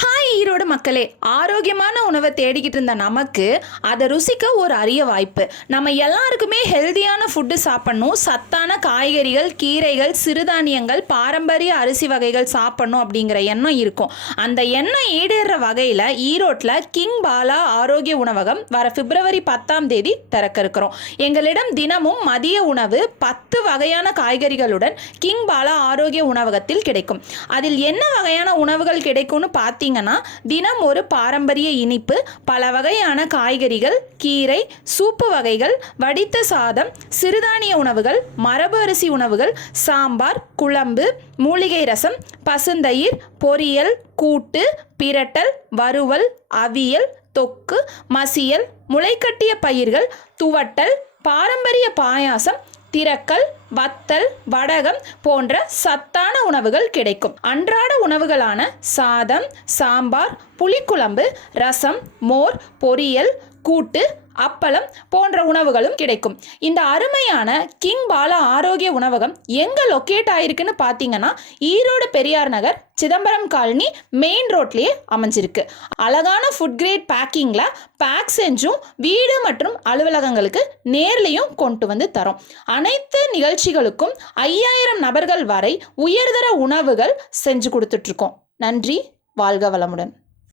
Hi Erode மக்களே, ஆரோக்கியமான உணவை தேடிக்கிட்டு இருந்த நமக்கு அதை ருசிக்க ஒரு அரிய வாய்ப்பு. நம்ம எல்லாருக்குமே ஹெல்தியான ஃபுட்டு சாப்பிட்ணும், சத்தான காய்கறிகள், கீரைகள், சிறுதானியங்கள், பாரம்பரிய அரிசி வகைகள் சாப்பிட்ணும் அப்படிங்கிற எண்ணம் இருக்கும். அந்த எண்ணம் ஈடேற வகையில் ஈரோட்டில் கிங் பாலா ஆரோக்கிய உணவகம் வர பிப்ரவரி 10 திறக்க இருக்கிறோம். எங்களிடம் தினமும் மதிய உணவு 10 வகையான காய்கறிகளுடன் கிங் பாலா ஆரோக்கிய உணவகத்தில் கிடைக்கும். அதில் என்ன வகையான உணவுகள் கிடைக்கும்னு பார்த்தீங்கன்னா, தினம் ஒரு பாரம்பரிய இனிப்பு, பல வகையான காய்கறிகள், கீரை, சூப்பு வகைகள், வடித்த சாதம், சிறுதானிய உணவுகள், மரபு அரிசி உணவுகள், சாம்பார், குழம்பு, மூலிகை ரசம், பசுந்தயிர், பொரியல், கூட்டு, பிரட்டல், வறுவல், அவியல், தொக்கு, மசியல், முளைக்கட்டிய பயிர்கள், துவட்டல், பாரம்பரிய பாயாசம், திரக்கல், வத்தல், வடகம் போன்ற சத்தான உணவுகள் கிடைக்கும். அன்றாட உணவுகளான சாதம், சாம்பார், புளிக்குழம்பு, ரசம், மோர், பொரியல், கூட்டு, அப்பளம் போன்ற உணவுகளும் கிடைக்கும். இந்த அருமையான கிங் பாலா ஆரோக்கிய உணவகம் எங்க லொக்கேட் ஆயிருக்குன்னு பார்த்தீங்கன்னா, ஈரோடு பெரியார் நகர், சிதம்பரம் காலனி மெயின் ரோட்லேயே அமைஞ்சிருக்கு. அழகான ஃபுட் கிரேட் பேக்கிங்கில் பேக் செஞ்சும் வீடு மற்றும் அலுவலகங்களுக்கு நேர்லையும் கொண்டு வந்து தரோம். அனைத்து நிகழ்ச்சிகளுக்கும் 5000 நபர்கள் வரை உயர்தர உணவுகள் செஞ்சு கொடுத்துட்ருக்கோம். நன்றி, வாழ்க வளமுடன்.